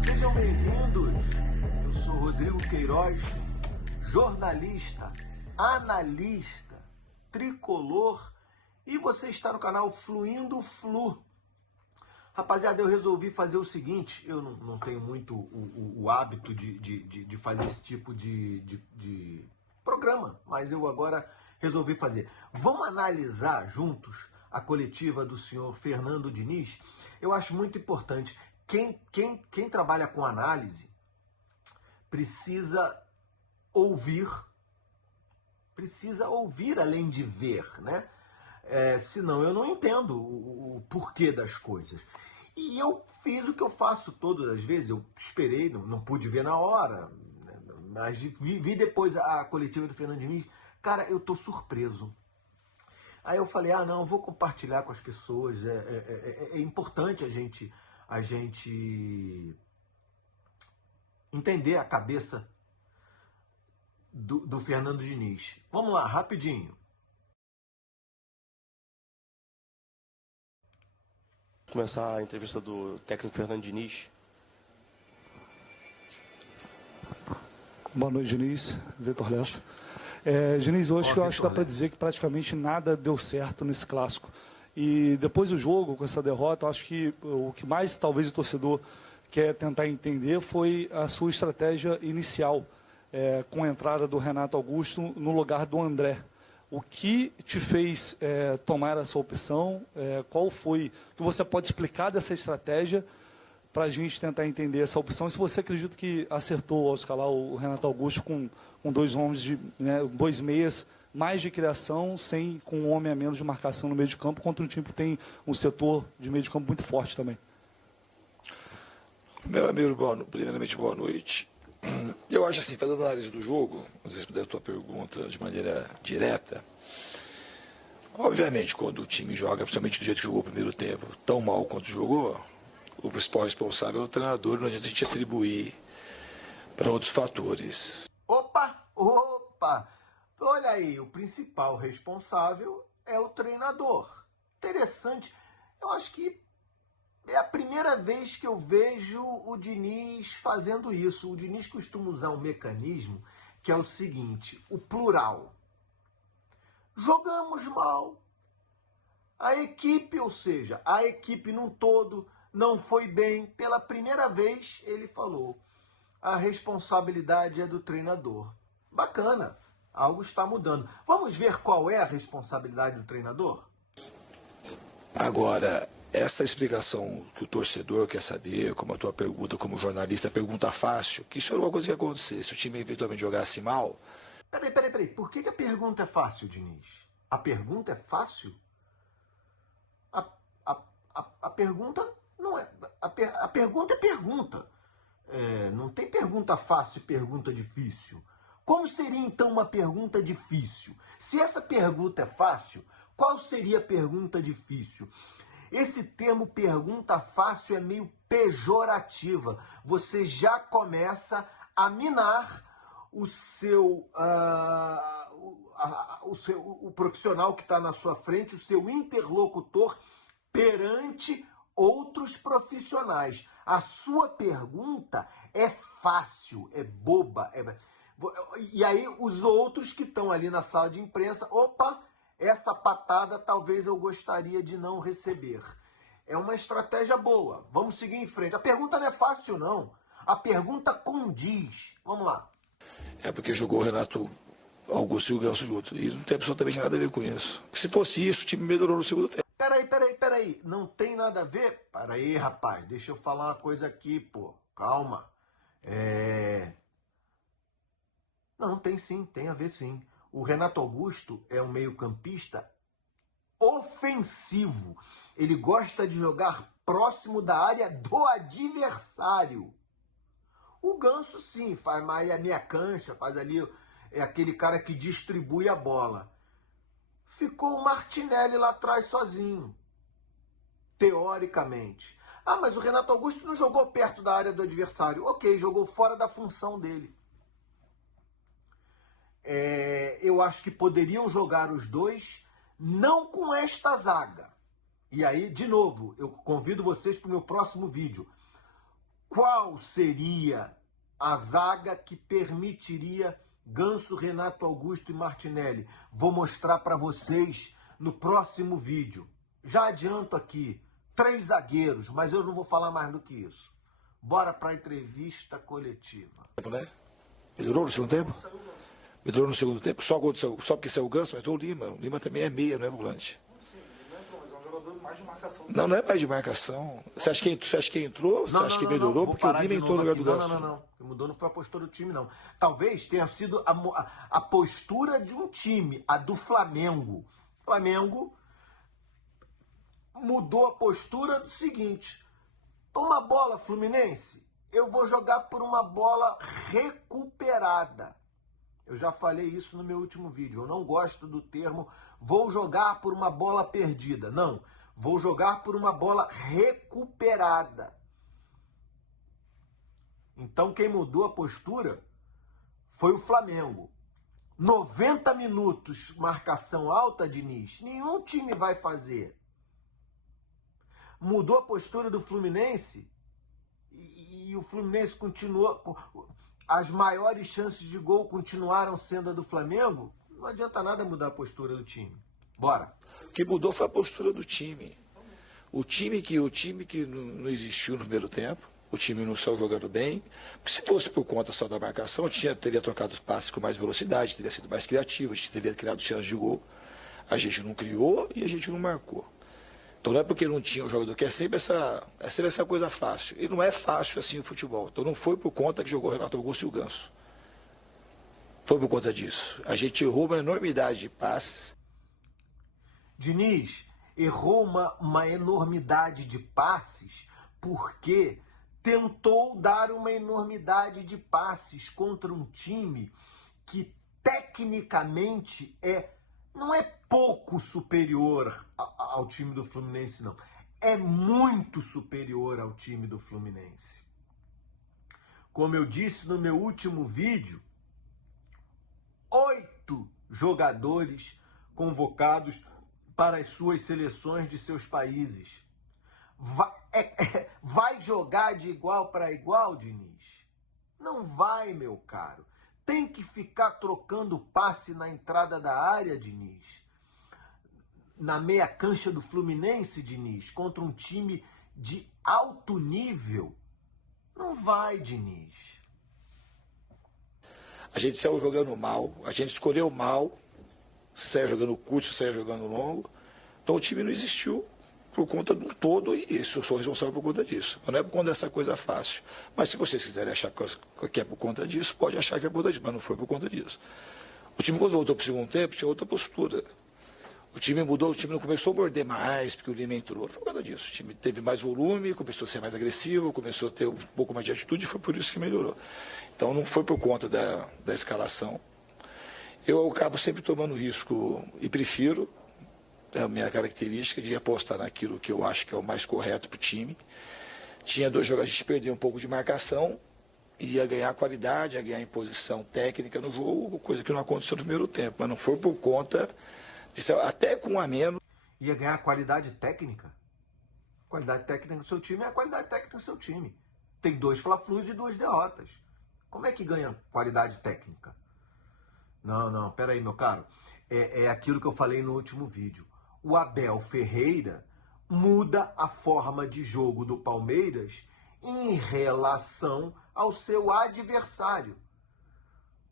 sejam bem-vindos. Eu sou Rodrigo Queiroz, jornalista, analista, tricolor, e você está no canal Fluindo Flu. Rapaziada, eu resolvi fazer o seguinte, eu não tenho muito o hábito de fazer esse tipo de programa, mas eu agora resolvi fazer. Vamos analisar juntos a coletiva do senhor Fernando Diniz? Eu acho muito importante. Quem trabalha com análise precisa ouvir além de ver, né? Senão eu não entendo o porquê das coisas. E eu fiz o que eu faço todas as vezes, eu esperei, não pude ver na hora, mas vi depois a coletiva do Fernando Diniz. Cara, eu tô surpreso. Aí eu falei, não, vou compartilhar com as pessoas, é importante a gente entender a cabeça do Fernando Diniz. Vamos lá, rapidinho. Começar a entrevista do técnico Fernando Diniz. Boa noite, Diniz. Vitor Lessa. Diniz, hoje eu acho que dá para dizer que praticamente nada deu certo nesse clássico. E depois do jogo, com essa derrota, eu acho que o que mais talvez o torcedor quer tentar entender foi a sua estratégia inicial, com a entrada do Renato Augusto no lugar do André. O que te fez tomar essa opção? Qual foi? O que você pode explicar dessa estratégia para a gente tentar entender essa opção? E se você acredita que acertou ao escalar o Renato Augusto com dois homens, dois meias, mais de criação, com um homem a menos de marcação no meio de campo, contra um time que tem um setor de meio de campo muito forte também? Primeiramente, boa noite. Eu acho assim, fazendo análise do jogo, às vezes puder a tua pergunta de maneira direta, obviamente, quando o time joga, principalmente do jeito que jogou o primeiro tempo, tão mal quanto jogou, o principal responsável é o treinador, não adianta a gente atribuir para outros fatores. Opa! Olha aí, o principal responsável é o treinador. Interessante. Eu acho que é a primeira vez que eu vejo o Diniz fazendo isso. O Diniz costuma usar um mecanismo que é o seguinte, o plural. Jogamos mal. A equipe, ou seja, a equipe num todo não foi bem. Pela primeira vez, ele falou, a responsabilidade é do treinador. Bacana, algo está mudando. Vamos ver qual é a responsabilidade do treinador? Agora, essa explicação que o torcedor quer saber, como a tua pergunta, como jornalista, pergunta fácil, que isso era uma coisa que ia acontecer, se o time eventualmente jogasse mal. Peraí, por que a pergunta é fácil, Diniz? A pergunta é fácil? A pergunta não é... A pergunta é pergunta. Não tem pergunta fácil e pergunta difícil. Como seria então uma pergunta difícil? Se essa pergunta é fácil, qual seria a pergunta difícil? Esse termo pergunta fácil é meio pejorativa. Você já começa a minar o profissional que está na sua frente, o seu interlocutor perante outros profissionais. A sua pergunta é fácil, é boba. E aí os outros que estão ali na sala de imprensa, essa patada talvez eu gostaria de não receber. É uma estratégia boa. Vamos seguir em frente. A pergunta não é fácil, não. A pergunta condiz. Vamos lá. É porque jogou o Renato Augusto e o Ganso junto. E não tem absolutamente nada a ver com isso. Se fosse isso, o time melhorou no segundo tempo. Peraí. Não tem nada a ver? Peraí, rapaz. Deixa eu falar uma coisa aqui, pô. Calma. Não, tem sim. Tem a ver sim. O Renato Augusto é um meio-campista ofensivo. Ele gosta de jogar próximo da área do adversário. O Ganso, sim, faz mais a meia cancha, faz ali, é aquele cara que distribui a bola. Ficou o Martinelli lá atrás sozinho, teoricamente. Mas o Renato Augusto não jogou perto da área do adversário. Ok, jogou fora da função dele. Eu acho que poderiam jogar os dois, não com esta zaga. E aí, de novo, eu convido vocês para o meu próximo vídeo. qual seria a zaga que permitiria Ganso, Renato Augusto e Martinelli? Vou mostrar para vocês no próximo vídeo. Já adianto aqui, 3 zagueiros, mas eu não vou falar mais do que isso. Bora para a entrevista coletiva. Melhorou no segundo tempo? Melhorou no segundo tempo? Só porque saiu o Ganso, mas entrou o Lima. O Lima também é meia, não é volante. Não, não é mais de marcação. Você acha que entrou? Você acha que melhorou? Porque o Lima entrou no lugar do Ganso. Não. O que mudou não foi a postura do time, não. Talvez tenha sido a postura de um time, a do Flamengo. O Flamengo mudou a postura do seguinte: toma a bola, Fluminense, eu vou jogar por uma bola recuperada. Eu já falei isso no meu último vídeo. Eu não gosto do termo vou jogar por uma bola perdida. Não, vou jogar por uma bola recuperada. Então quem mudou a postura foi o Flamengo. 90 minutos, marcação alta, Diniz, nenhum time vai fazer. Mudou a postura do Fluminense e o Fluminense continuou. As maiores chances de gol continuaram sendo a do Flamengo. Não adianta nada mudar a postura do time. Bora. O que mudou foi a postura do time. O time que não existiu no primeiro tempo. O time não saiu jogando bem. Se fosse por conta só da marcação, teria trocado os passes com mais velocidade, teria sido mais criativo, a gente teria criado chances de gol. A gente não criou e a gente não marcou. Então não é porque não tinha um jogador, que é sempre essa coisa fácil. E não é fácil assim o futebol. Então não foi por conta que jogou o Renato Augusto e o Ganso. Foi por conta disso. A gente errou uma enormidade de passes. Diniz errou uma enormidade de passes porque tentou dar uma enormidade de passes contra um time que tecnicamente não é pouco superior ao time do Fluminense, não. É muito superior ao time do Fluminense. Como eu disse no meu último vídeo, 8 jogadores convocados para as suas seleções de seus países. Vai jogar de igual para igual, Diniz? Não vai, meu caro. Tem que ficar trocando passe na entrada da área, Diniz. Na meia cancha do Fluminense, Diniz, contra um time de alto nível. Não vai, Diniz. A gente saiu jogando mal, a gente escolheu mal, saiu jogando curto, saiu jogando longo. Então o time não existiu por conta do todo e isso, eu sou responsável por conta disso. Não é por conta dessa coisa fácil. Mas se vocês quiserem achar que é por conta disso, pode achar que é por conta disso, mas não foi por conta disso. O time, quando voltou para o segundo tempo, tinha outra postura. O time mudou, o time não começou a morder mais, porque o Lima entrou. Não foi por causa disso. O time teve mais volume, começou a ser mais agressivo, começou a ter um pouco mais de atitude e foi por isso que melhorou. Então não foi por conta da escalação. Eu acabo sempre tomando risco e prefiro, é a minha característica, de apostar naquilo que eu acho que é o mais correto para o time. Tinha 2 jogos, a gente perdeu um pouco de marcação, ia ganhar qualidade, ia ganhar imposição técnica no jogo, coisa que não aconteceu no primeiro tempo, mas não foi por conta disso, até com um a menos. Ia ganhar qualidade técnica? Qualidade técnica do seu time é a qualidade técnica do seu time. Tem 2 Fla-Flus e 2 derrotas. Como é que ganha qualidade técnica? Não, pera aí, meu caro. É aquilo que eu falei no último vídeo. O Abel Ferreira muda a forma de jogo do Palmeiras em relação ao seu adversário.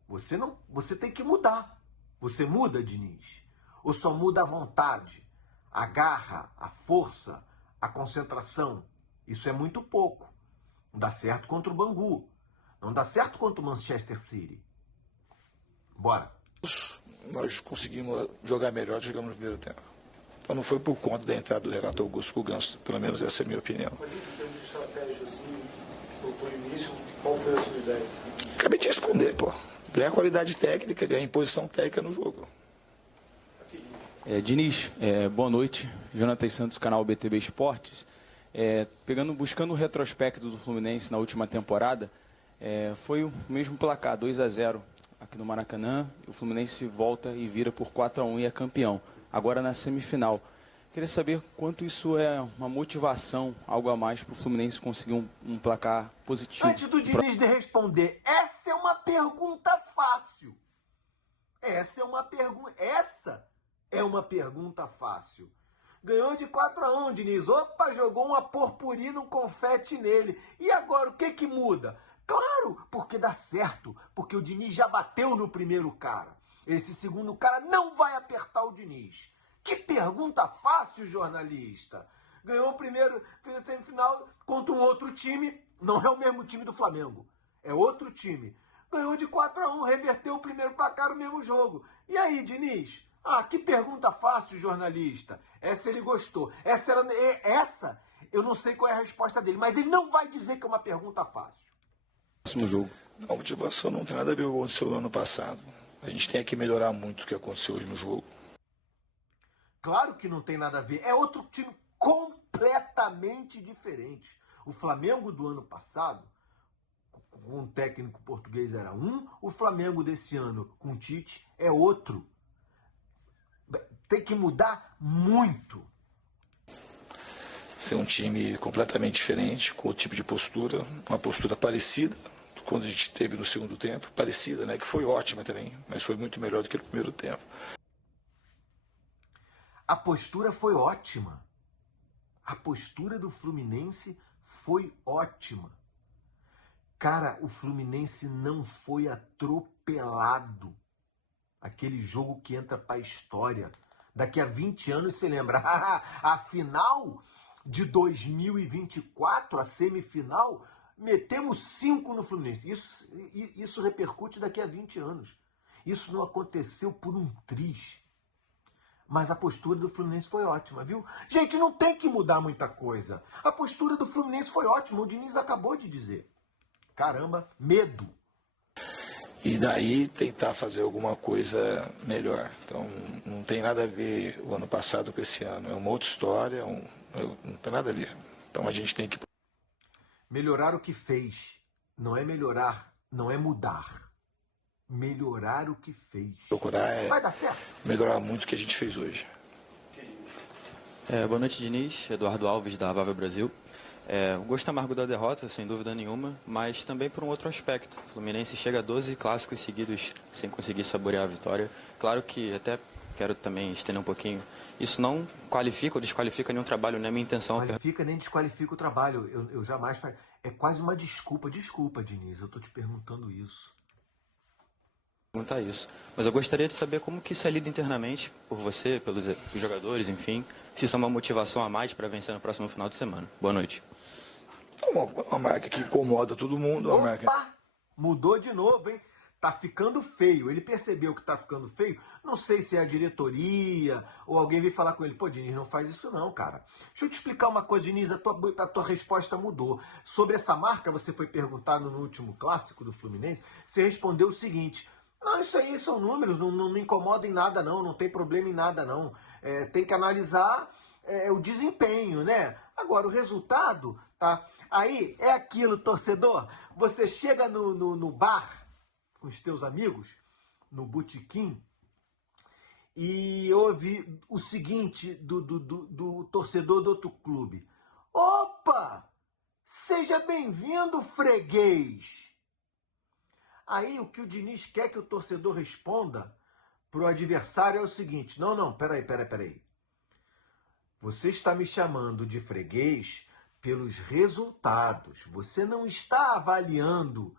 Você tem que mudar. Você muda, Diniz? Ou só muda a vontade, a garra, a força, a concentração? Isso é muito pouco. Não dá certo contra o Bangu. Não dá certo contra o Manchester City. Bora. Nós conseguimos jogar melhor, jogamos no primeiro tempo. Então não foi por conta da entrada do Renato Augusto com o Ganso, pelo menos essa é a minha opinião. Mas em termos de estratégia, assim, no início, qual foi a sua ideia? Acabei de responder, pô. Ganhar qualidade técnica, ganhar imposição técnica no jogo. Diniz, boa noite. Jonathan Santos, canal BTB Esportes. Buscando o retrospecto do Fluminense na última temporada, foi o mesmo placar, 2-0 aqui no Maracanã. O Fluminense volta e vira por 4-1 e é campeão. Agora na semifinal. Queria saber quanto isso é uma motivação, algo a mais para o Fluminense conseguir um placar positivo. Antes do Diniz de responder, essa é uma pergunta fácil. Essa é uma pergunta fácil. Ganhou de 4-1, Diniz. Opa, jogou uma purpurina, um confete nele. E agora, o que muda? Claro, porque dá certo. Porque o Diniz já bateu no primeiro cara. Esse segundo cara não vai apertar o Diniz. Que pergunta fácil, jornalista. Ganhou o primeiro semifinal contra um outro time. Não é o mesmo time do Flamengo. É outro time. Ganhou de 4-1, reverteu o primeiro placar no mesmo jogo. E aí, Diniz? Que pergunta fácil, jornalista. Essa ele gostou. Essa eu não sei qual é a resposta dele, mas ele não vai dizer que é uma pergunta fácil. Próximo jogo. A motivação não tem nada a ver com o que aconteceu no ano passado. A gente tem que melhorar muito o que aconteceu hoje no jogo. Claro que não tem nada a ver. É outro time completamente diferente. O Flamengo do ano passado, com o técnico português, era um. O Flamengo desse ano, com o Tite, é outro. Tem que mudar muito. Ser um time completamente diferente, com outro tipo de postura, uma postura parecida, quando a gente teve no segundo tempo, parecida, né? Que foi ótima também, mas foi muito melhor do que no primeiro tempo. A postura foi ótima. A postura do Fluminense foi ótima. Cara, o Fluminense não foi atropelado. Aquele jogo que entra para a história. Daqui a 20 anos, você lembra? A final de 2024, a semifinal, metemos 5 no Fluminense. Isso repercute daqui a 20 anos. Isso não aconteceu por um triz. Mas a postura do Fluminense foi ótima, viu? Gente, não tem que mudar muita coisa. A postura do Fluminense foi ótima. O Diniz acabou de dizer. Caramba, medo. E daí tentar fazer alguma coisa melhor. Então, não tem nada a ver o ano passado com esse ano. É uma outra história, não tem nada a ver. Então, a gente tem que... Melhorar o que fez. Não é melhorar, não é mudar. Melhorar o que fez. Procurar vai dar certo. Melhorar muito o que a gente fez hoje. Boa noite, Diniz. Eduardo Alves, da Avável Brasil. O gosto amargo da derrota, sem dúvida nenhuma, mas também por um outro aspecto. O Fluminense chega a 12 clássicos seguidos sem conseguir saborear a vitória. Claro que até quero também estender um pouquinho. Isso não qualifica ou desqualifica nenhum trabalho, não é minha intenção. Qualifica nem desqualifica o trabalho. Eu jamais faço. É quase uma desculpa. Desculpa, Diniz, eu estou te perguntando isso. Perguntar isso. Mas eu gostaria de saber como que isso é lido internamente por você, pelos jogadores, enfim. Se isso é uma motivação a mais para vencer no próximo final de semana. Boa noite. Uma marca que incomoda todo mundo. Uma marca... Mudou de novo, hein? Tá ficando feio. Ele percebeu que tá ficando feio. Não sei se é a diretoria ou alguém veio falar com ele. Pô, Diniz, não faz isso não, cara. Deixa eu te explicar uma coisa, Diniz. A tua resposta mudou. Sobre essa marca, você foi perguntado no último clássico do Fluminense. Você respondeu o seguinte... Não, isso aí são números, não me incomoda em nada não tem problema em nada não. Tem que analisar o desempenho, né? Agora, o resultado, tá? Aí, é aquilo, torcedor, você chega no bar com os teus amigos, no botequim, e ouve o seguinte do torcedor do outro clube. Opa! Seja bem-vindo, freguês! Aí o que o Diniz quer que o torcedor responda para o adversário é o seguinte: não, peraí. Você está me chamando de freguês pelos resultados. Você não está avaliando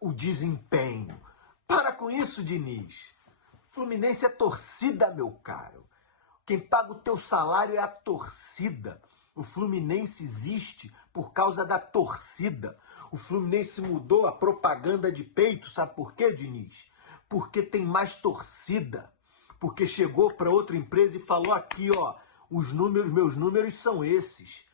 o desempenho. Para com isso, Diniz. Fluminense é torcida, meu caro. Quem paga o teu salário é a torcida. O Fluminense existe por causa da torcida. O Fluminense mudou a propaganda de peito, sabe por quê, Diniz? Porque tem mais torcida. Porque chegou para outra empresa e falou aqui, ó, meus números são esses.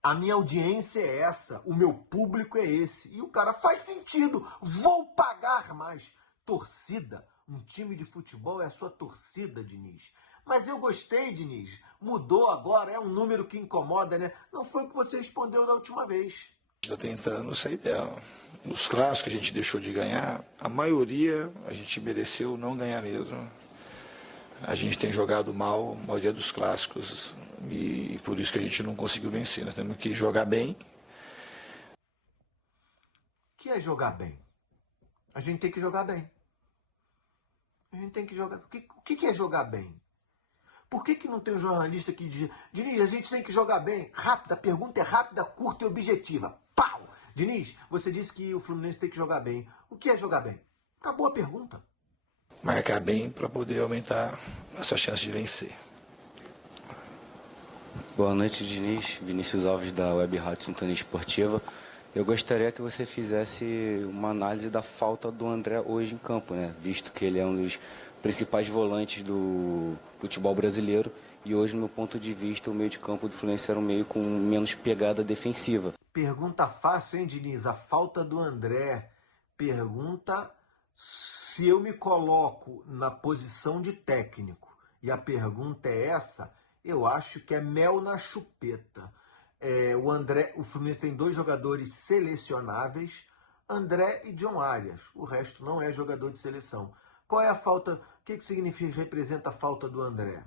A minha audiência é essa, o meu público é esse. E o cara faz sentido, vou pagar mais. Torcida, um time de futebol é a sua torcida, Diniz. Mas eu gostei, Diniz. Mudou agora, é um número que incomoda, né? Não foi o que você respondeu da última vez. Está tentando sair dela. Os clássicos que a gente deixou de ganhar, a maioria a gente mereceu não ganhar mesmo. A gente tem jogado mal a maioria dos clássicos e por isso que a gente não conseguiu vencer. Nós temos que jogar bem. O que é jogar bem? A gente tem que jogar bem. A gente tem que jogar... O que é jogar bem? Por que não tem um jornalista que diz: Diniz, a gente tem que jogar bem? Rápida, a pergunta é rápida, curta e objetiva. Pau! Diniz, você disse que o Fluminense tem que jogar bem. O que é jogar bem? Acabou a pergunta. Marcar bem para poder aumentar a sua chance de vencer. Boa noite, Diniz. Vinícius Alves, da Web Rádio Sintonia Esportiva. Eu gostaria que você fizesse uma análise da falta do André hoje em campo, né? Visto que ele é um dos principais volantes do futebol brasileiro e hoje, no meu ponto de vista, o meio de campo do Fluminense era um meio com menos pegada defensiva. Pergunta fácil, hein, Diniz? A falta do André. Pergunta se eu me coloco na posição de técnico e a pergunta é essa, eu acho que é mel na chupeta. O Fluminense tem 2 jogadores selecionáveis, André e John Arias. O resto não é jogador de seleção. Qual é a falta? O que significa, representa a falta do André?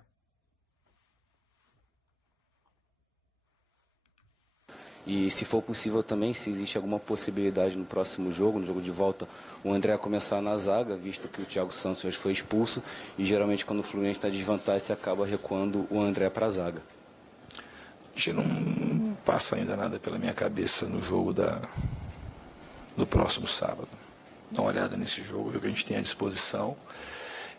E se for possível também, se existe alguma possibilidade no próximo jogo, no jogo de volta, o André começar na zaga, visto que o Thiago Santos hoje foi expulso, e geralmente quando o Fluminense está de desvantagem, você acaba recuando o André para a zaga. A gente não passa ainda nada pela minha cabeça no jogo do próximo sábado. Dá uma olhada nesse jogo, ver o que a gente tem à disposição.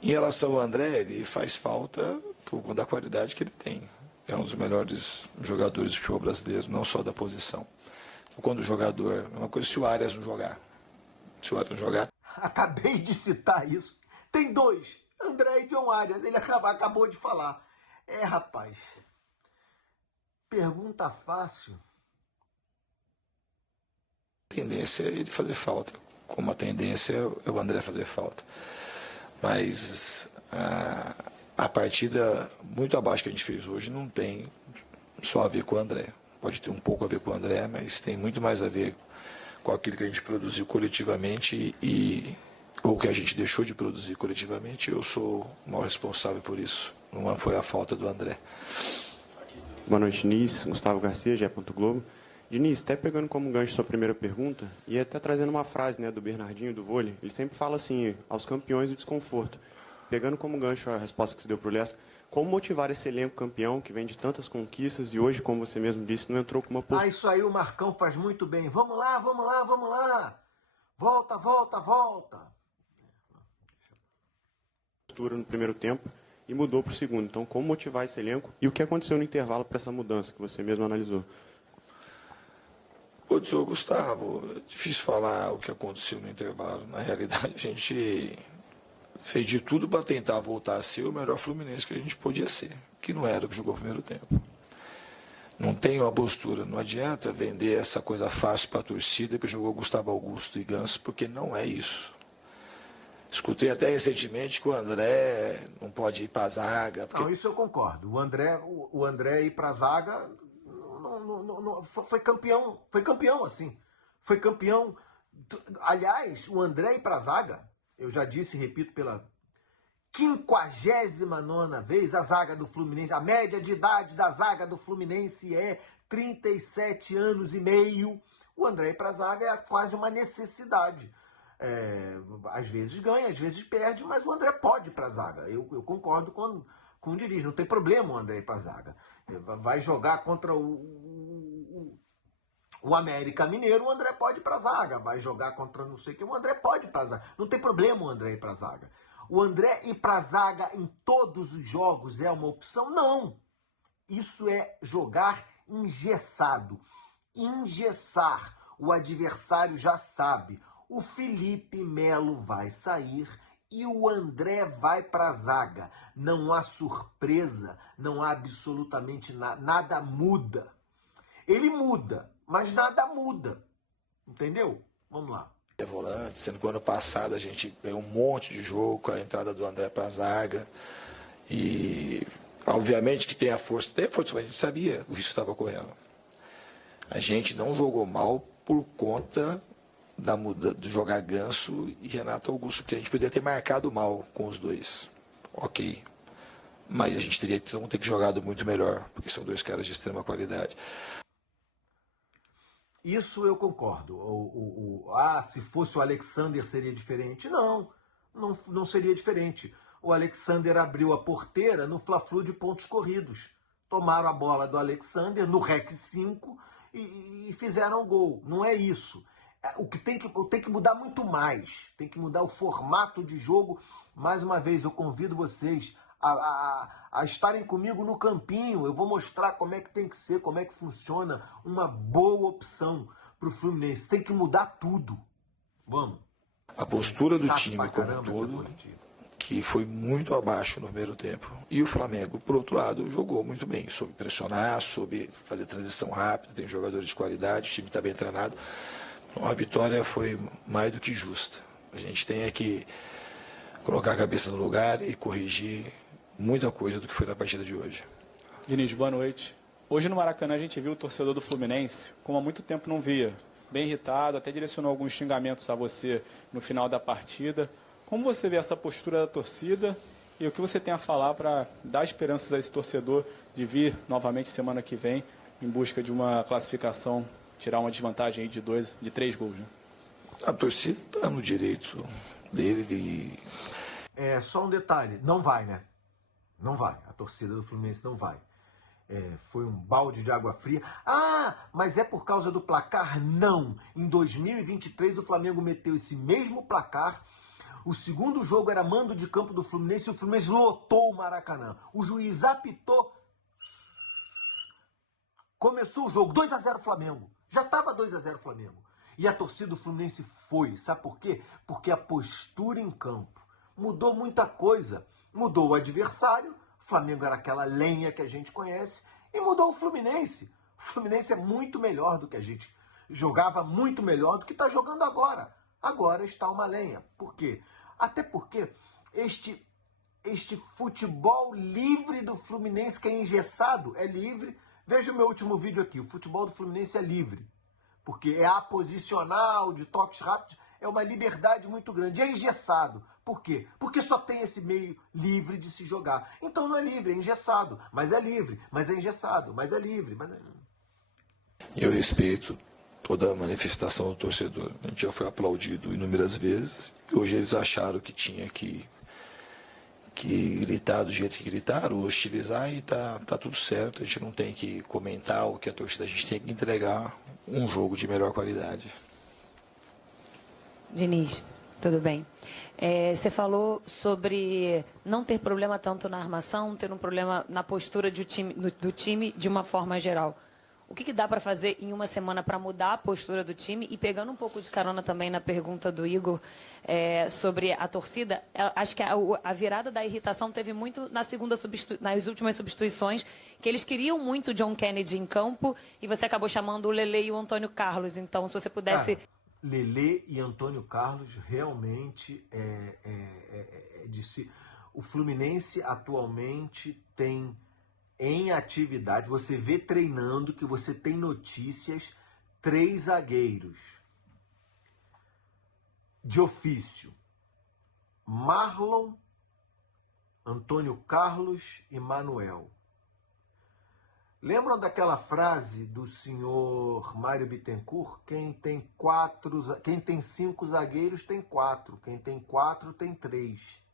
Em relação ao André, ele faz falta por conta da qualidade que ele tem. É um dos melhores jogadores do futebol brasileiro, não só da posição. Então, quando o jogador... É uma coisa se o Arias não jogar. Se o Arias não jogar... Acabei de citar isso. Tem 2, André e John Arias. Ele acabou de falar. Rapaz. Pergunta fácil. A tendência é ele fazer falta. Como a tendência é o André fazer falta. Mas... A partida muito abaixo que a gente fez hoje não tem só a ver com o André. Pode ter um pouco a ver com o André, mas tem muito mais a ver com aquilo que a gente produziu coletivamente ou que a gente deixou de produzir coletivamente. Eu sou o maior responsável por isso. Não foi a falta do André. Boa noite, Diniz. Gustavo Garcia, GE. Globo. Diniz, até pegando como gancho sua primeira pergunta, e até trazendo uma frase, né, do Bernardinho, do vôlei, ele sempre fala assim: aos campeões do desconforto. Pegando como gancho a resposta que você deu para o Lessa, como motivar esse elenco campeão que vem de tantas conquistas e hoje, como você mesmo disse, não entrou com uma postura... Isso aí o Marcão faz muito bem. Vamos lá, vamos lá, vamos lá. Volta, volta, volta. ...no primeiro tempo e mudou para o segundo. Então, como motivar esse elenco e o que aconteceu no intervalo para essa mudança que você mesmo analisou? Ô, senhor Gustavo, é difícil falar o que aconteceu no intervalo. Na realidade, a gente... fez de tudo para tentar voltar a ser o melhor Fluminense que a gente podia ser, que não era o que jogou o primeiro tempo. Não tem uma postura, não adianta vender essa coisa fácil para a torcida que jogou Gustavo Augusto e Ganso, porque não é isso. Escutei até recentemente que o André não pode ir para a zaga. Porque... Não, isso eu concordo. O André ir para a zaga foi campeão assim. Foi campeão. Aliás, o André ir para a zaga, eu já disse e repito pela 59ª vez, a zaga do Fluminense, a média de idade da zaga do Fluminense é 37 anos e meio. O André ir para a zaga é quase uma necessidade. Às vezes ganha, às vezes perde, mas o André pode ir para a zaga. Eu concordo com o Diniz, não tem problema o André ir para a zaga. Vai jogar contra o América Mineiro, o André pode ir para a zaga. Vai jogar contra não sei o que, o André pode ir para a zaga. Não tem problema o André ir para a zaga. O André ir para a zaga em todos os jogos é uma opção? Não. Isso é jogar engessado. Engessar. O adversário já sabe. O Felipe Melo vai sair e o André vai para a zaga. Não há surpresa, não há absolutamente nada. Nada muda. Ele muda, mas nada muda. Entendeu? Vamos lá. É volante, sendo que o ano passado a gente ganhou um monte de jogo com a entrada do André para a zaga. E obviamente que tem a força, mas a gente sabia o risco que estava correndo. A gente não jogou mal por conta da muda de jogar Ganso e Renato Augusto, porque a gente poderia ter marcado mal com os dois. Ok. mas a gente teria que ter jogado muito melhor, porque são dois caras de extrema qualidade. Isso eu concordo. Se fosse o Alexander seria diferente. Não seria diferente. O Alexander abriu a porteira no Fla-Flu de pontos corridos. Tomaram a bola do Alexander no REC 5 e fizeram o gol. Não é isso. O que tem que mudar muito mais. Tem que mudar o formato de jogo. Mais uma vez, eu convido vocês a estarem comigo no campinho. Eu vou mostrar como é que tem que ser, como é que funciona uma boa opção para o Fluminense. Tem que mudar tudo. Vamos. A postura do time como um todo, que foi muito abaixo no primeiro tempo. E o Flamengo, por outro lado, jogou muito bem. Soube pressionar, soube fazer transição rápida, tem jogadores de qualidade, o time está bem treinado. Então, a vitória foi mais do que justa. A gente tem que colocar a cabeça no lugar e corrigir muita coisa do que foi na partida de hoje. Diniz, boa noite. Hoje no Maracanã a gente viu o torcedor do Fluminense, como há muito tempo não via, bem irritado, até direcionou alguns xingamentos a você no final da partida. Como você vê essa postura da torcida e o que você tem a falar para dar esperanças a esse torcedor de vir novamente semana que vem em busca de uma classificação, tirar uma desvantagem aí de 3 gols, né? A torcida está no direito dele de... Só um detalhe, não vai, né? Não vai, a torcida do Fluminense não vai. Foi um balde de água fria. Mas é por causa do placar? Não. Em 2023 o Flamengo meteu esse mesmo placar. O segundo jogo era mando de campo do Fluminense e o Fluminense lotou o Maracanã. O juiz apitou. Começou o jogo, 2-0 Flamengo. Já estava 2-0 Flamengo. E a torcida do Fluminense foi. Sabe por quê? Porque a postura em campo mudou muita coisa. Mudou o adversário, o Flamengo era aquela lenha que a gente conhece, e mudou o Fluminense. O Fluminense é muito melhor do que a gente jogava, muito melhor do que está jogando agora. Agora está uma lenha. Por quê? Até porque este futebol livre do Fluminense, que é engessado, é livre. Veja o meu último vídeo aqui. O futebol do Fluminense é livre. Porque é aposicional, de toques rápidos. É uma liberdade muito grande. É engessado. Por quê? Porque só tem esse meio livre de se jogar. Então não é livre, é engessado. Mas é livre, mas é engessado. Mas é livre, mas é... Eu respeito toda a manifestação do torcedor. A gente já foi aplaudido inúmeras vezes. E hoje eles acharam que tinha que gritar do jeito que gritaram, hostilizar, e tá tudo certo. A gente não tem que comentar o que a torcida, a gente tem que entregar um jogo de melhor qualidade. Diniz, tudo bem? Você falou sobre não ter problema tanto na armação, ter um problema na postura do time de uma forma geral. O que dá para fazer em uma semana para mudar a postura do time? E pegando um pouco de carona também na pergunta do Igor sobre a torcida, acho que a virada da irritação teve muito nas últimas substituições, que eles queriam muito o John Kennedy em campo e você acabou chamando o Lelê e o Antônio Carlos. Então, se você pudesse... Lelê e Antônio Carlos realmente o Fluminense atualmente tem em atividade, você vê treinando, que você tem notícias, 3 zagueiros de ofício: Marlon, Antônio Carlos e Manuel. Lembram daquela frase do senhor Mário Bittencourt? Quem tem 5 zagueiros tem 4. Quem tem 4 tem 3.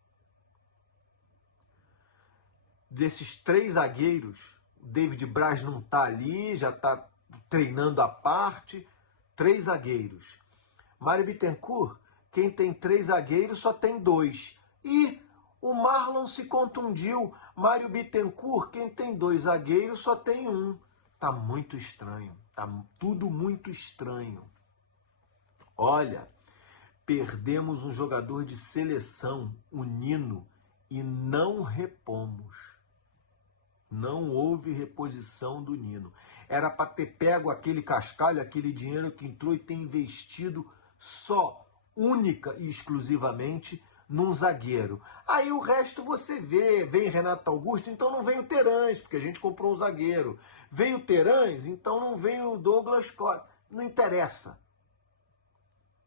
Desses 3 zagueiros, o David Braz não está ali, já está treinando à parte. 3 zagueiros. Mário Bittencourt, quem tem 3 zagueiros só tem 2. E o Marlon se contundiu. Mário Bittencourt, quem tem 2 zagueiros, só tem 1. Tá muito estranho. Tá tudo muito estranho. Olha, perdemos um jogador de seleção, o Nino, e não repomos. Não houve reposição do Nino. Era para ter pego aquele cascalho, aquele dinheiro que entrou, e ter investido só, única e exclusivamente, num zagueiro. Aí o resto você vê, vem Renato Augusto, então não vem o Terãs, porque a gente comprou um zagueiro. Veio o Terãs, então não vem o Douglas Costa. Não interessa.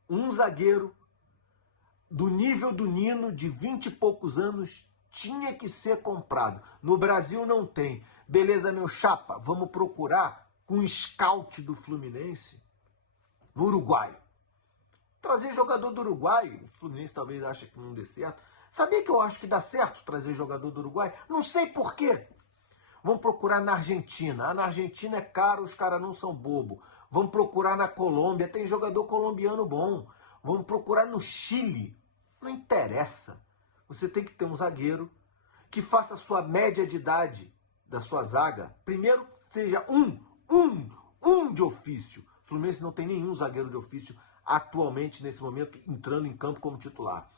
Um zagueiro do nível do Nino, de 20 e poucos anos, tinha que ser comprado. No Brasil não tem. Beleza, meu chapa, vamos procurar com um scout do Fluminense no Uruguai. Trazer jogador do Uruguai, o Fluminense talvez ache que não dê certo. Sabia que eu acho que dá certo trazer jogador do Uruguai? Não sei por quê. Vamos procurar na Argentina. Na Argentina é caro, os caras não são bobo. Vamos procurar na Colômbia, tem jogador colombiano bom. Vamos procurar no Chile. Não interessa. Você tem que ter um zagueiro que faça a sua média de idade da sua zaga. Primeiro, seja um de ofício. O Fluminense não tem nenhum zagueiro de ofício atualmente, nesse momento, entrando em campo como titular.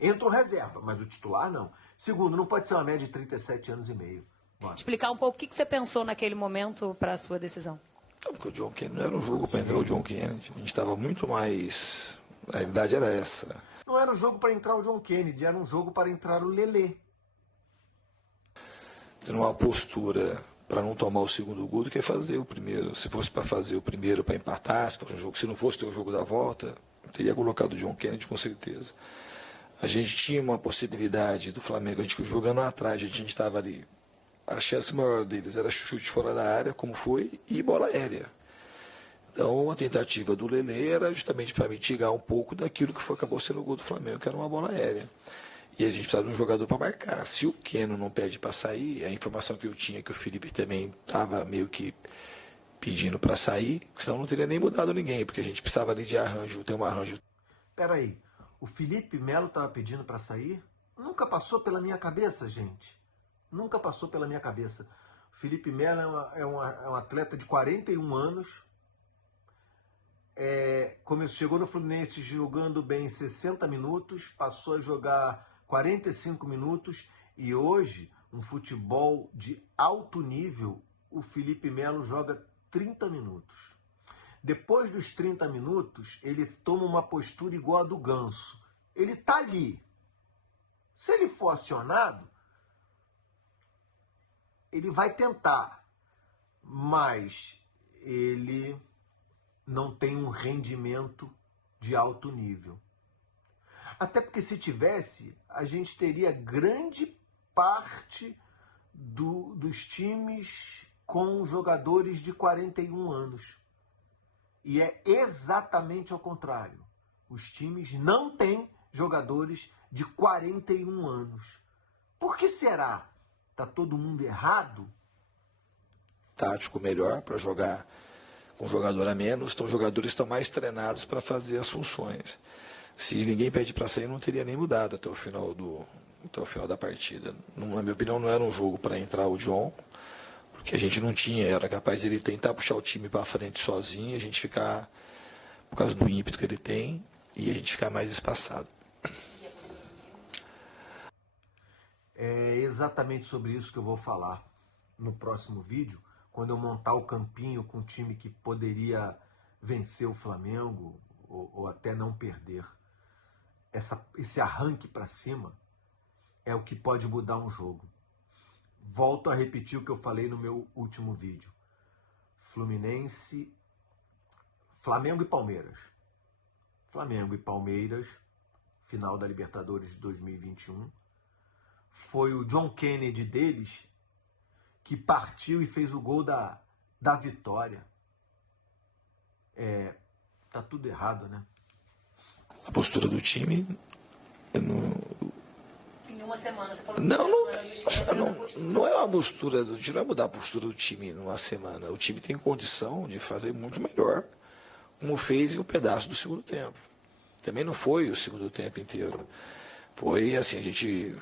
Entra o reserva, mas o titular não. Segundo, não pode ser uma média de 37 anos e meio. Bora. Explicar um pouco o que você pensou naquele momento para a sua decisão. Não, porque o John Kennedy não era um jogo para entrar o John Kennedy. A gente estava muito mais... A realidade era essa. Não era um jogo para entrar o John Kennedy, era um jogo para entrar o Lelê. Tendo uma postura para não tomar o segundo gol do que fazer o primeiro. Se fosse para fazer o primeiro para empatar, se fosse um jogo, se não fosse ter o jogo da volta, eu teria colocado o John Kennedy com certeza. A gente tinha uma possibilidade do Flamengo, a gente jogando atrás, a gente estava ali. A chance maior deles era chute fora da área, como foi, e bola aérea. Então, a tentativa do Lelê era justamente para mitigar um pouco daquilo que acabou sendo o gol do Flamengo, que era uma bola aérea. E a gente precisava de um jogador para marcar. Se o Keno não pede para sair, a informação que eu tinha é que o Felipe também estava meio que pedindo para sair, senão não teria nem mudado ninguém, porque a gente precisava ali de arranjo, ter um arranjo. Peraí, o Felipe Melo estava pedindo para sair? Nunca passou pela minha cabeça, gente. Nunca passou pela minha cabeça. O Felipe Melo é um atleta de 41 anos. Chegou no Fluminense jogando bem 60 minutos, passou a jogar 45 minutos e hoje, um futebol de alto nível, o Felipe Melo joga 30 minutos. Depois dos 30 minutos, ele toma uma postura igual a do Ganso. Ele está ali. Se ele for acionado, ele vai tentar, mas ele não tem um rendimento de alto nível. Até porque se tivesse, a gente teria grande parte dos times com jogadores de 41 anos. E é exatamente ao contrário. Os times não têm jogadores de 41 anos. Por que será? Está todo mundo errado? Tático melhor para jogar com um jogador a menos, então os jogadores estão mais treinados para fazer as funções. Se ninguém pede para sair, não teria nem mudado até o final da partida. Na minha opinião, não era um jogo para entrar o John, porque a gente não tinha, era capaz de ele tentar puxar o time para frente sozinho, a gente ficar, por causa do ímpeto que ele tem, e a gente ficar mais espaçado. É exatamente sobre isso que eu vou falar no próximo vídeo, quando eu montar o campinho com um time que poderia vencer o Flamengo ou até não perder. Esse arranque para cima é o que pode mudar um jogo. Volto a repetir o que eu falei no meu último vídeo. Flamengo e Palmeiras. Flamengo e Palmeiras, final da Libertadores de 2021. Foi o John Kennedy deles que partiu e fez o gol da vitória. Tá tudo errado, né? A postura do time... Em uma semana, você falou... Não é uma postura do time, não vai mudar a postura do time numa semana. O time tem condição de fazer muito melhor, como fez em um pedaço do segundo tempo. Também não foi o segundo tempo inteiro. Foi assim, a gente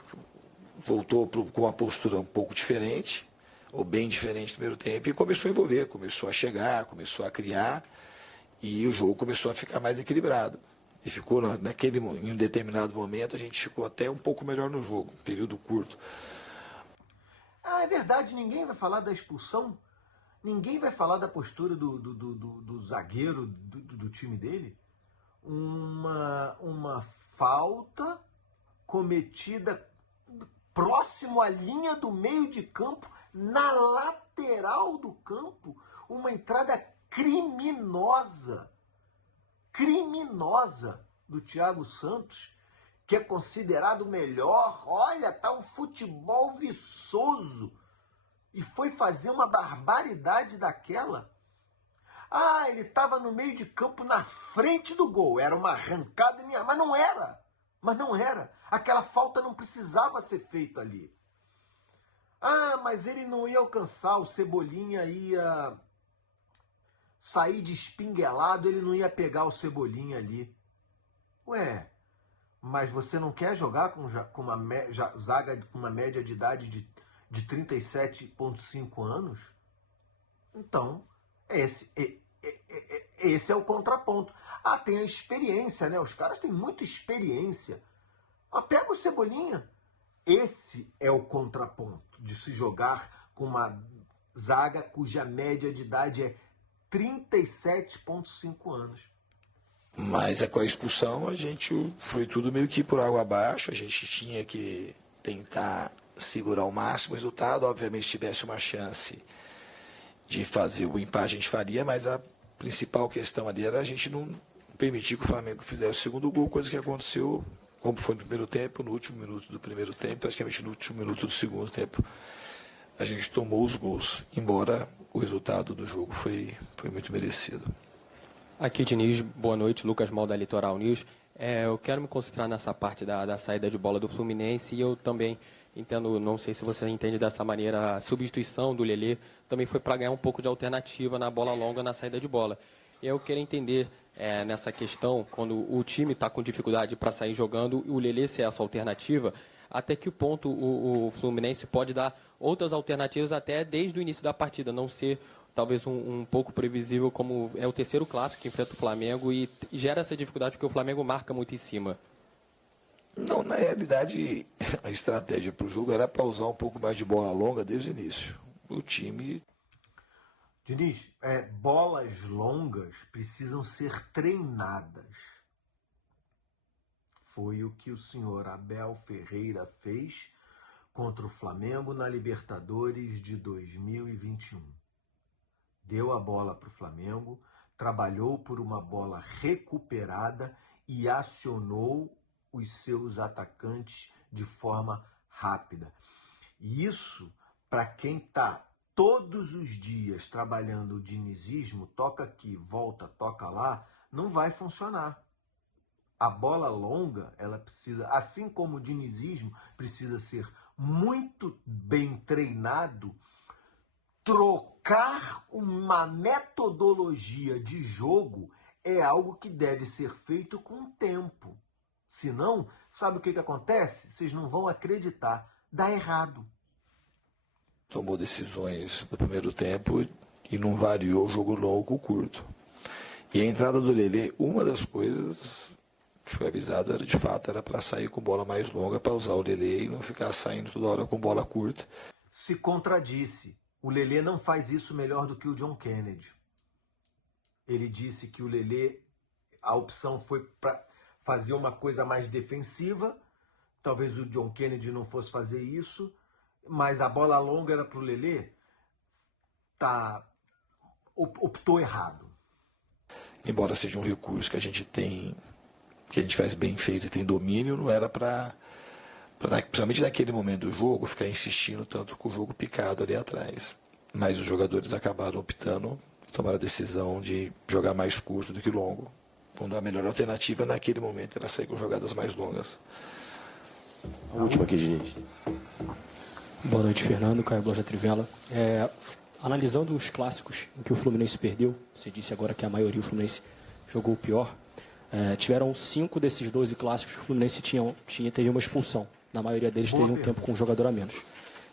voltou com uma postura um pouco diferente, ou bem diferente no primeiro tempo, e começou a envolver, começou a chegar, começou a criar, e o jogo começou a ficar mais equilibrado. E ficou em um determinado momento, a gente ficou até um pouco melhor no jogo, um período curto. Ah, é verdade, ninguém vai falar da expulsão? Ninguém vai falar da postura do zagueiro do time dele? Uma falta cometida próximo à linha do meio de campo, na lateral do campo, uma entrada criminosa do Thiago Santos, que é considerado o melhor, olha, tá um futebol viçoso, e foi fazer uma barbaridade daquela. Ah, ele estava no meio de campo, na frente do gol, era uma arrancada, mas não era, aquela falta não precisava ser feita ali. Ah, mas ele não ia alcançar, o Cebolinha ia sair de espinguelado, ele não ia pegar o Cebolinha ali. Ué, mas você não quer jogar com uma zaga com uma média de idade de 37,5 anos? Então, esse é o contraponto. Ah, tem a experiência, né? Os caras têm muita experiência. Mas pega o Cebolinha. Esse é o contraponto de se jogar com uma zaga cuja média de idade é 37,5 anos. Mas com a expulsão, a gente foi tudo meio que por água abaixo. A gente tinha que tentar segurar ao máximo o resultado. Obviamente, se tivesse uma chance de fazer o empate, a gente faria, mas a principal questão ali era a gente não permitir que o Flamengo fizesse o segundo gol, coisa que aconteceu, como foi no primeiro tempo, no último minuto do primeiro tempo, praticamente no último minuto do segundo tempo, a gente tomou os gols, embora o resultado do jogo foi muito merecido. Aqui, Diniz, boa noite, Lucas Mal da Litoral News. Eu quero me concentrar nessa parte da saída de bola do Fluminense e eu também entendo, não sei se você entende dessa maneira, a substituição do Lelê também foi para ganhar um pouco de alternativa na bola longa, na saída de bola. E eu quero entender nessa questão, quando o time está com dificuldade para sair jogando, o Lelê ser essa alternativa, até que ponto o Fluminense pode dar outras alternativas até desde o início da partida, não ser talvez um pouco previsível como é o terceiro clássico que enfrenta o Flamengo e gera essa dificuldade porque o Flamengo marca muito em cima. Não, na realidade, a estratégia para o jogo era para usar um pouco mais de bola longa desde o início. O time... Diniz, bolas longas precisam ser treinadas. Foi o que o senhor Abel Ferreira fez contra o Flamengo na Libertadores de 2021. Deu a bola para o Flamengo, trabalhou por uma bola recuperada e acionou os seus atacantes de forma rápida. E isso, para quem está todos os dias trabalhando o dinizismo, toca aqui, volta, toca lá, não vai funcionar. A bola longa, ela precisa, assim como o dinizismo precisa ser muito bem treinado, trocar uma metodologia de jogo é algo que deve ser feito com o tempo. Senão, sabe o que acontece? Vocês não vão acreditar. Dá errado. Tomou decisões no primeiro tempo e não variou o jogo longo com o curto. E a entrada do Lelê, uma das coisas que foi avisado era de fato era para sair com bola mais longa, para usar o Lelê e não ficar saindo toda hora com bola curta. Se contradisse. O Lelê não faz isso melhor do que o John Kennedy. Ele disse que o Lelê, a opção foi para fazer uma coisa mais defensiva. Talvez o John Kennedy não fosse fazer isso, mas a bola longa era para o Lelê. Optou errado. Embora seja um recurso que a gente tem, que a gente faz bem feito e tem domínio, não era para, principalmente naquele momento do jogo, ficar insistindo tanto com o jogo picado ali atrás. Mas os jogadores acabaram optando, tomaram a decisão de jogar mais curto do que longo. Quando a melhor alternativa naquele momento era sair com jogadas mais longas. A última aqui, Diniz. Boa noite, Fernando. Caio Bloja Trivela. Analisando os clássicos em que o Fluminense perdeu, você disse agora que a maioria o Fluminense jogou o pior. Tiveram 5 desses 12 clássicos que o Fluminense teve uma expulsão. Na maioria deles teve um tempo com um jogador a menos.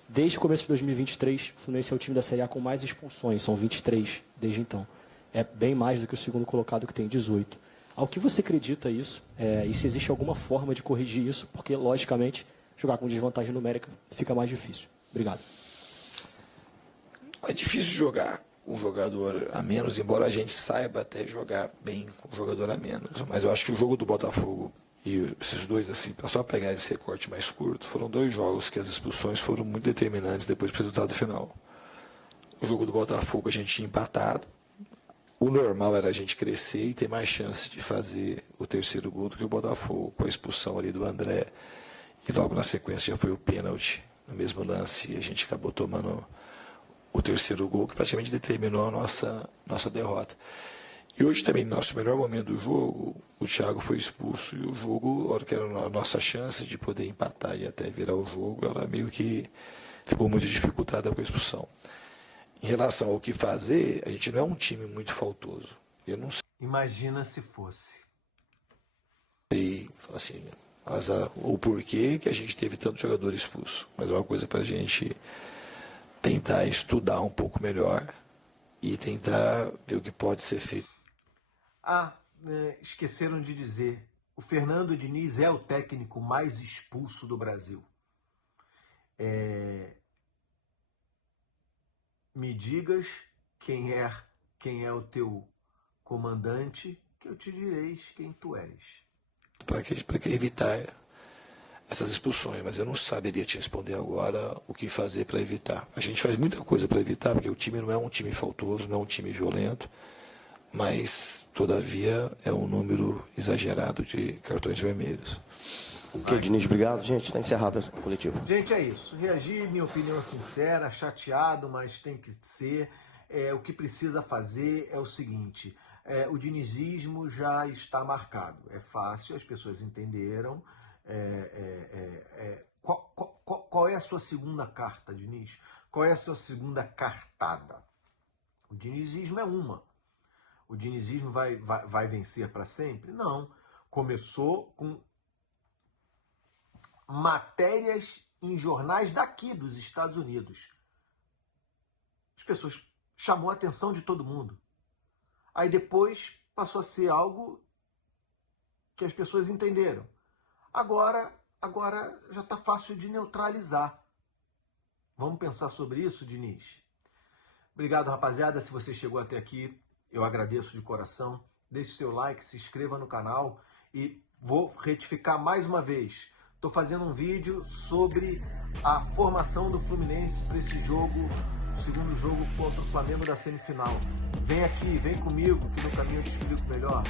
Desde o começo de 2023, o Fluminense é o time da Série A com mais expulsões, são 23 desde então. É bem mais do que o segundo colocado, que tem 18. Ao que você acredita isso? E se existe alguma forma de corrigir isso? Porque, logicamente, jogar com desvantagem numérica fica mais difícil. Obrigado. É difícil jogar com um jogador a menos, embora a gente saiba até jogar bem com um jogador a menos. Mas eu acho que o jogo do Botafogo e esses dois, assim, para só pegar esse recorte mais curto, foram 2 jogos que as expulsões foram muito determinantes depois do resultado final. O jogo do Botafogo a gente tinha empatado, o normal era a gente crescer e ter mais chance de fazer o terceiro gol do que o Botafogo, com a expulsão ali do André. E logo na sequência já foi o pênalti, no mesmo lance, e a gente acabou tomando o terceiro gol, que praticamente determinou a nossa derrota. E hoje também, no nosso melhor momento do jogo, o Thiago foi expulso e o jogo, a hora que era a nossa chance de poder empatar e até virar o jogo, ela meio que ficou muito dificultada com a expulsão. Em relação ao que fazer, a gente não é um time muito faltoso. Eu não sei. Imagina se fosse. E assim, o porquê que a gente teve tanto jogador expulso. Mas é uma coisa para a gente tentar estudar um pouco melhor e tentar ver o que pode ser feito. Esqueceram de dizer, o Fernando Diniz é o técnico mais expulso do Brasil. Me digas quem é o teu comandante, que eu te direis quem tu és. Para que evitar essas expulsões, mas eu não saberia te responder agora o que fazer para evitar. A gente faz muita coisa para evitar, porque o time não é um time faltoso, não é um time violento, mas, todavia, é um número exagerado de cartões vermelhos. Ok, Diniz, obrigado. Gente, está encerrado essa coletiva. Gente, é isso. Reagir, minha opinião sincera, chateado, mas tem que ser. O que precisa fazer é o seguinte, o dinizismo já está marcado. É fácil, as pessoas entenderam. Qual é a sua segunda carta, Diniz? Qual é a sua segunda cartada? O dinizismo é uma. O dinizismo vai vencer para sempre? Não. Começou com matérias em jornais daqui dos Estados Unidos. As pessoas chamou a atenção de todo mundo. Aí depois passou a ser algo que as pessoas entenderam. Agora já está fácil de neutralizar. Vamos pensar sobre isso, Diniz? Obrigado, rapaziada. Se você chegou até aqui, eu agradeço de coração. Deixe seu like, se inscreva no canal e vou retificar mais uma vez. Estou fazendo um vídeo sobre a formação do Fluminense para esse jogo, o segundo jogo contra o Flamengo da semifinal. Vem aqui, vem comigo, que no caminho eu te explico melhor.